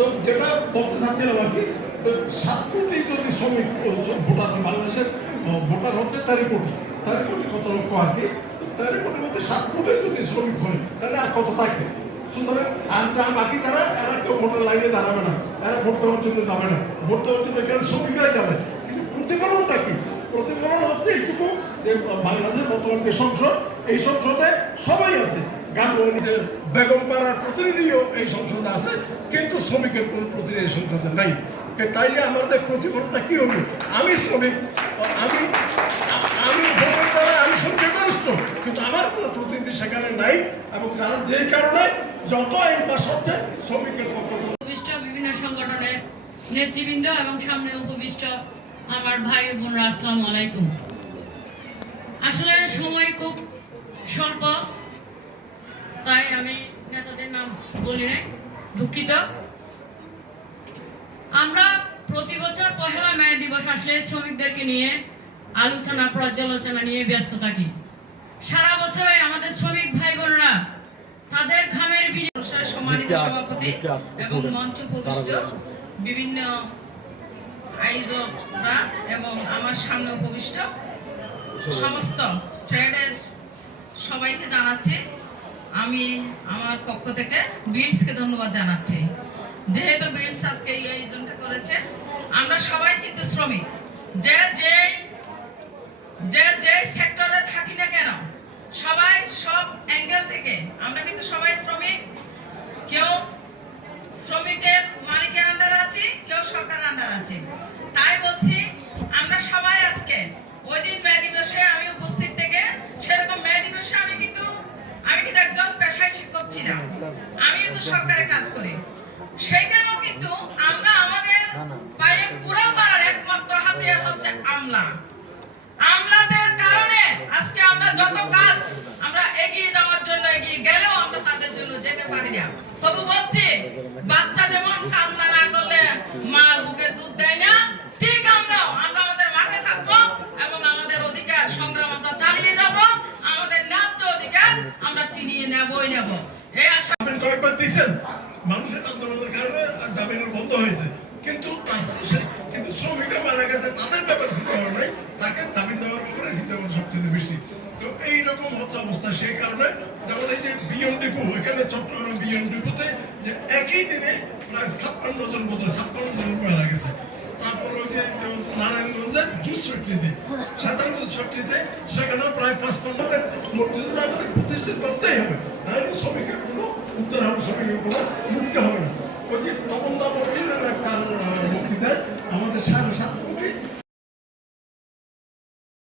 তো যেটা বলতে চাচ্ছিলাম আর কি, 7 কোটি যদি শ্রমিক ভোটার, বাংলাদেশের ভোটার হচ্ছে 13 কোটি, 13 কোটি কত লক্ষ আর কি, 13 কোটির মধ্যে 7 কোটি যদি শ্রমিক হয় তাহলে আর কত থাকবে? সুতরাং আর যা বাকি যারা, এরা কেউ ভোটার লাইনে দাঁড়াবে না, এরা ভোট দেওয়ার জন্য যাবে না, ভোট দেওয়ার জন্য এখানে শ্রমিকরাই যাবে। কিন্তু প্রতিফলনটা কি? প্রতিফলন হচ্ছে এইটুকু যে বাংলাদেশের বর্তমান যে সংসদ, এই সংসদে সবাই আছে, বেগম পাড়ার প্রতিনিধিও এই সংসদে আছে, কিন্তু শ্রমিকের কোন প্রতিনিধি এই সংসদে নাই। তাইলে আমাদের প্রতিফলনটা কি হবে? আমি শ্রমিক, আমি সংখ্যাগরিষ্ঠ, কিন্তু আমার কোনো প্রতিনিধি সেখানে নাই, এবং যারা যে কারণে যত আইন পাস হচ্ছে শ্রমিকের পক্ষ। বিভিন্ন সংগঠনের নেতৃবৃন্দ এবং সামনে উপবিষ্ট আমার ভাই বোনরা, আসসালামু আলাইকুম। আসলে সময় খুব স্বল্প, তাই আমি নেতাদের নাম বলি নাই, দুঃখিত। আমরা প্রতি বছর পহেলা মে দিবস আসলে শ্রমিকদেরকে নিয়ে আলোচনা পর্যালোচনা নিয়ে ব্যস্ত থাকি। সারা বছরে আমাদের শ্রমিক ভাই বোনরা তাদের ঘামের বিনিময়ে, সম্মানিত সভাপতি এবং মঞ্চ উপবিষ্ট বিভিন্ন আয়োজকরা এবং আমার সামনে উপবিষ্ট সমস্ত ট্রেডের সবাইকে জানাচ্ছি, আমি আমার পক্ষ থেকে বিলসকে ধন্যবাদ জানাচ্ছি। যেহেতু বিলস আজকে এই আয়োজনটা করেছে, আমরা সবাই কিন্তু শ্রমিক, যে সেক্টরে থাকি না কেন, সবাই সব অ্যাঙ্গেল থেকে আমরা কিন্তু সবাই শ্রমিক। কেউ শ্রমিকের মালিকের আন্ডারে আছি, কেউ সরকারের আন্ডারে আছি। তাই বলছি, আমরা সবাই আজকে ওই দিন মে দিবসে আমি উপস্থিত থেকে, সেরকম মে দিবসে আমি কিন্তু একজন পেশায় শিক্ষক ছিলাম, আমি কিন্তু সরকারের কাজ করি। সেইখানেও কিন্তু আমরা আমাদের পায়ে পুরা পাড়ার একমাত্র হাতিয়ার হচ্ছে আমলা। আমলাদের কারণে আজকে আমরা যত কাজ আমরা এগিয়ে যাওয়ার জন্য এগিয়ে গেলেও আমরা তাদের জন্য যেতে পারি না। তবু বলছি, বাচ্চা যেমন কান্না না করলে মা বুকে দুধ দেয় না, ঠিক আমরাও আমাদের মাঠে থাকবো এবং আমাদের অধিকার সংগ্রাম আমরা চালিয়ে যাব। আমাদের ন্যায্য অধিকার আমরা চিনিয়ে নেবই নেব। এই আশা কয়েকবার দিয়েছেন, মানুষের আন্দোলনের কারণে জামিনের বন্ধ হয়েছে, কিন্তু শ্রমিকরা মারা গেছে, তাদের ব্যাপারে চিন্তা ভাবনা নাই, তাকে জামিন দেওয়ার ব্যাপারে চিন্তা ভাবনা সবচেয়ে বেশি। তো এইরকম হচ্ছে অবস্থা। সেই কারণে যেমন এই যে বিএম ডিপো, এখানে চট্টগ্রাম বিএম ডিপোতে যে একই দিনে প্রায় 56 জন মারা গেছে। তারপর ওই যে নারায়ণগঞ্জের জুস ফ্যাক্টরিতে, সাধারণ জুস ফ্যাক্টরিতে, সেখানেও প্রায় 5-5 মজুরিরা আমাদের প্রতিষ্ঠিত করতেই হবে, নাহলে শ্রমিকের কোনো উত্তর হবে, শ্রমিকের কোনো মুক্তি হবে না। ওই যে তখন বলছিল